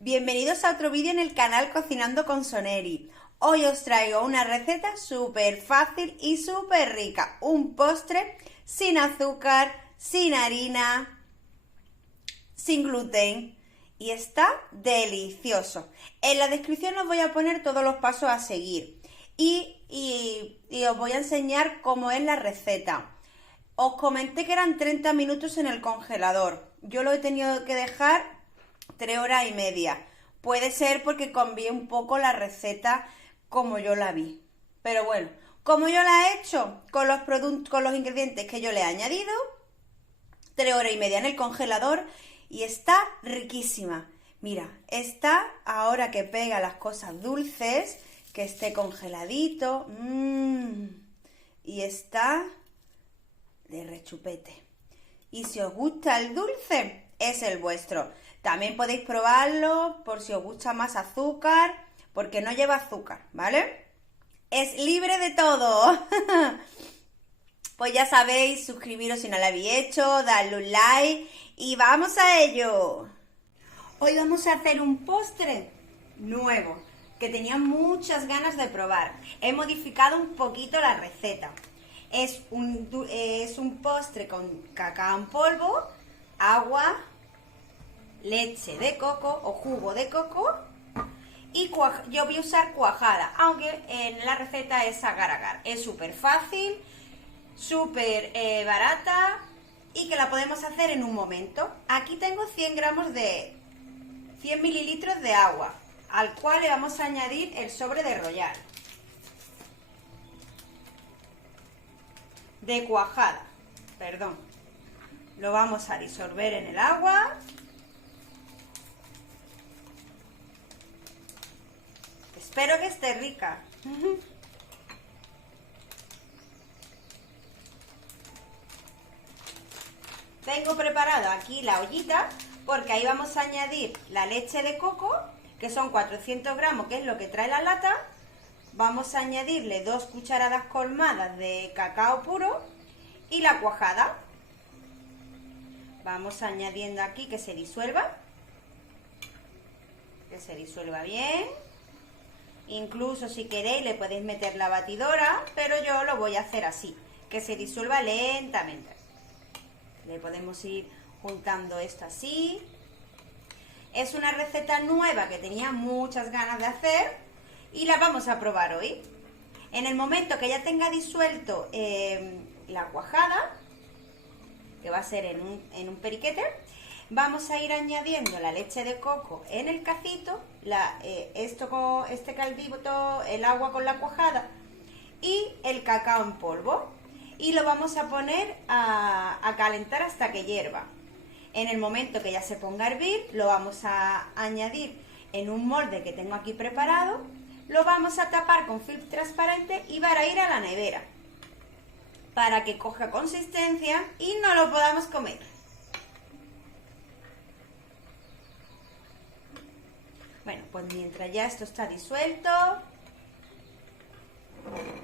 Bienvenidos a otro vídeo en el canal Cocinando con Soneri. Hoy os traigo una receta súper fácil y súper rica. Un postre sin azúcar, sin harina, sin gluten. Y está delicioso. En la descripción os voy a poner todos los pasos a seguir. Y os voy a enseñar cómo es la receta. Os comenté que eran 30 minutos en el congelador. Yo lo he tenido que dejar 3 horas y media. Puede ser porque cambié un poco la receta como yo la vi. Pero bueno, como yo la he hecho con los ingredientes que yo le he añadido, 3 horas y media en el congelador y está riquísima. Mira, está ahora que pega las cosas dulces, que esté congeladito. Y está de rechupete. Y si os gusta el dulce, es el vuestro. También podéis probarlo por si os gusta más azúcar, porque no lleva azúcar, ¿vale? Es libre de todo. Pues ya sabéis, suscribiros si no lo habéis hecho, darle un like y ¡vamos a ello! Hoy vamos a hacer un postre nuevo, que tenía muchas ganas de probar. He modificado un poquito la receta. Es un postre con cacao en polvo, agua, leche de coco o jugo de coco y yo voy a usar cuajada, aunque en la receta es agar agar. Es súper fácil, súper barata y que la podemos hacer en un momento. Aquí tengo 100 mililitros de agua, al cual le vamos a añadir el sobre de Royal de cuajada, perdón. Lo vamos a disolver en el agua. Espero que esté rica. Tengo preparado aquí la ollita porque ahí vamos a añadir la leche de coco, que son 400 gramos, que es lo que trae la lata. Vamos a añadirle 2 cucharadas colmadas de cacao puro y la cuajada. Vamos añadiendo aquí que se disuelva. Que se disuelva bien. Incluso si queréis le podéis meter la batidora, pero yo lo voy a hacer así, que se disuelva lentamente. Le podemos ir juntando esto así. Es una receta nueva que tenía muchas ganas de hacer y la vamos a probar hoy. En el momento que ya tenga disuelto la cuajada, que va a ser en un periquete, vamos a ir añadiendo la leche de coco en el cacito, este caldito, el agua con la cuajada y el cacao en polvo. Y lo vamos a poner a calentar hasta que hierva. En el momento que ya se ponga a hervir, lo vamos a añadir en un molde que tengo aquí preparado. Lo vamos a tapar con film transparente y va a ir a la nevera para que coja consistencia y no lo podamos comer. Bueno, pues mientras ya esto está disuelto,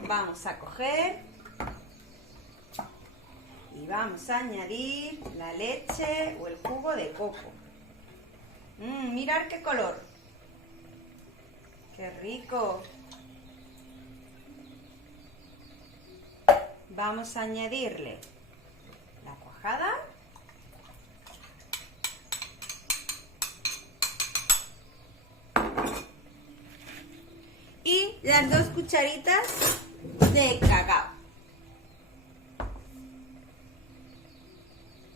vamos a coger y vamos a añadir la leche o el jugo de coco. Mirad qué color. ¡Qué rico! Vamos a añadirle la cuajada. Y las 2 cucharitas de cacao.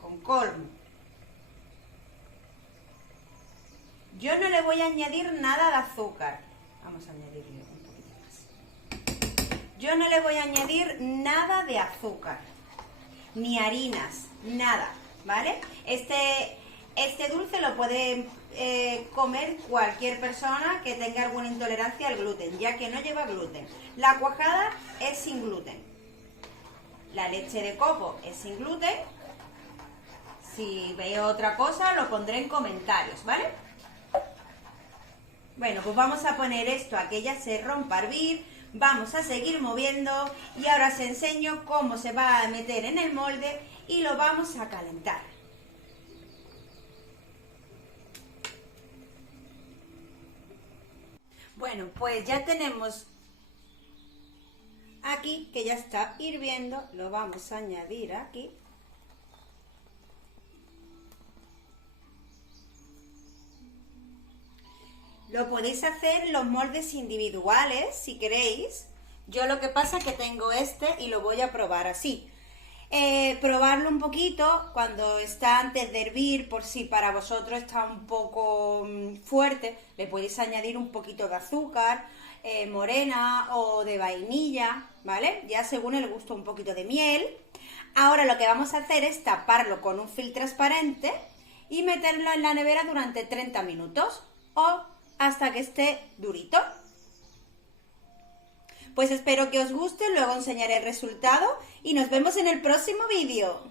Con colmo. Yo no le voy a añadir nada de azúcar. Vamos a añadirle un poquito más. Yo no le voy a añadir nada de azúcar, ni harinas, nada, ¿vale? Este dulce lo puede comer cualquier persona que tenga alguna intolerancia al gluten, ya que no lleva gluten. La cuajada es sin gluten. La leche de coco es sin gluten. Si veo otra cosa, lo pondré en comentarios, ¿vale? Bueno, pues vamos a poner esto a que ya se rompa a hervir. Vamos a seguir moviendo y ahora os enseño cómo se va a meter en el molde y lo vamos a calentar. Bueno, pues ya tenemos aquí que ya está hirviendo, lo vamos a añadir aquí. Lo podéis hacer en los moldes individuales si queréis. Yo lo que pasa es que tengo este y lo voy a probar así. Probarlo un poquito cuando está antes de hervir, por si para vosotros está un poco fuerte, le podéis añadir un poquito de azúcar morena o de vainilla, ¿vale? Ya según el gusto, un poquito de miel. Ahora lo que vamos a hacer es taparlo con un film transparente y meterlo en la nevera durante 30 minutos o hasta que esté durito. Pues espero que os guste, luego enseñaré el resultado y nos vemos en el próximo vídeo.